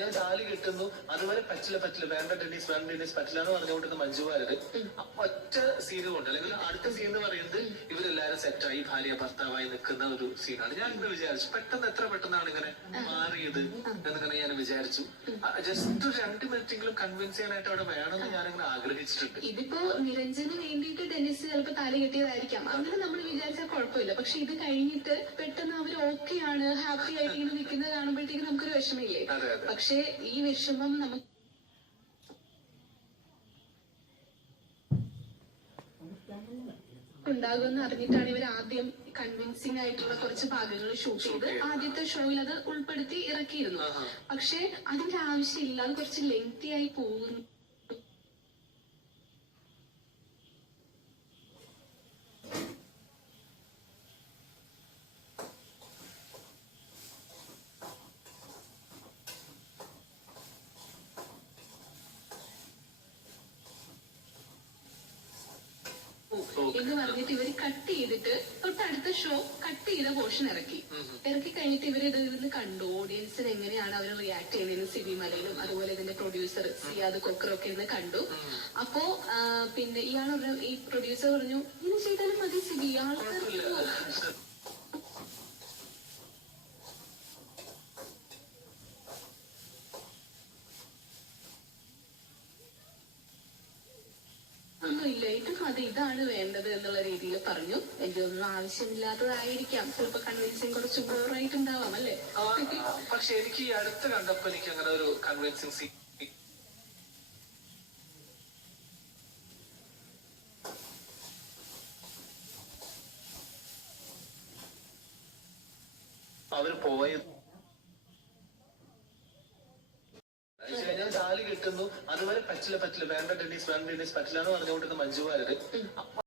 ഞാൻ താലി കെട്ടുന്നു, അതുപോലെ പറ്റില്ല വേണ്ട ടെന്നീസ് പറ്റില്ല എന്ന് പറഞ്ഞുകൊണ്ടിരുന്ന മഞ്ജു വാര്യർ ഒറ്റ സീന് കൊണ്ട്, അല്ലെങ്കിൽ അടുത്ത സീൻ എന്ന് പറയുന്നത് ഇവരെല്ലാരും സെറ്റായി ഭാര്യ ഭർത്താവായി നിൽക്കുന്ന ഒരു സീനാണ്. ഞാൻ ഇങ്ങനെ വിചാരിച്ചു, പെട്ടെന്ന് എത്ര പെട്ടെന്നാണ് ഇങ്ങനെ മാറിയത് എന്നിങ്ങനെ ഞാൻ വിചാരിച്ചു. ജസ്റ്റ് ഒരു 2 മിനിറ്റെങ്കിലും കൺവിൻസ് ചെയ്യാനായിട്ട് അവിടെ വേണമെന്ന് ഞാനിങ്ങനെ ആഗ്രഹിച്ചിട്ടുണ്ട്. ഇതിപ്പോ നിരഞ്ജന് വേണ്ടിയിട്ട് ടെന്നീസ് ചിലപ്പോ താലി കെട്ടിയതായിരിക്കാം, അങ്ങനെ നമ്മൾ വിചാരിച്ചാൽ കുഴപ്പമില്ല. പക്ഷെ ഇത് കഴിഞ്ഞിട്ട് പെട്ടെന്ന് അവർ ഓക്കെയാണ്, ഹാപ്പി ആയിട്ട് ഇങ്ങനെ നിൽക്കുന്നത് കാണുമ്പോഴത്തേക്ക് നമുക്കൊരു വിഷമയില്ലേ? പക്ഷെ ഈ വിഷമം നമുക്ക് ഉണ്ടാകുമെന്ന് അറിഞ്ഞിട്ടാണ് ഇവർ ആദ്യം കൺവിൻസിംഗ് ആയിട്ടുള്ള കുറച്ച് ഭാഗങ്ങൾ ഷൂട്ട് ചെയ്ത് ആദ്യത്തെ ഷോയിൽ അത് ഉൾപ്പെടുത്തി ഇറക്കിയിരുന്നു. പക്ഷെ അതിന്റെ ആവശ്യമില്ല, അത് കുറച്ച് ലെങ്തി ആയി പോകുന്നു. എന്ന് പറഞ്ഞിട്ട് ഇവര് കട്ട് ചെയ്തിട്ട് തൊട്ടടുത്ത ഷോ കട്ട് ചെയ്ത പോർഷൻ ഇറക്കി കഴിഞ്ഞിട്ട് ഇവർ ഇതിൽ കണ്ടു ഓഡിയൻസിന് എങ്ങനെയാണ് അവർ റിയാക്ട് ചെയ്യുന്നതെന്ന്. സിബി മലയിലും അതുപോലെ ഇതിന്റെ പ്രൊഡ്യൂസർ സിയാദ് കൊക്കറൊക്കെ ഇരുന്ന് കണ്ടു. അപ്പോ പിന്നെ ഈ പ്രൊഡ്യൂസർ പറഞ്ഞു, ഇങ്ങനെ ചെയ്താലും മതി സിബി, ആൾക്കാർക്ക് ഒന്നുമില്ല, ഇതാണ് വേണ്ടത് എന്നുള്ള രീതിയിൽ പറഞ്ഞു. എനിക്കൊന്നും ആവശ്യമില്ലാത്തതായിരിക്കാം, ചിലപ്പോ കൺവിൻസിങ് കുറച്ച് ബോറായിട്ടുണ്ടാവാം അല്ലേ? പക്ഷെ എനിക്ക് ഈ അടുത്ത് കണ്ടപ്പോ എനിക്ക് അങ്ങനെ ഒരു കൺവിൻസിങ് അവര് പോയത്. ഞാൻ താലി കെട്ടുന്നു, അതുപോലെ പറ്റില്ല വേണ്ട ടെന്നീസ് പറ്റില്ല എന്ന് പറഞ്ഞുകൊണ്ടിരുന്ന മഞ്ജു വാര്യർ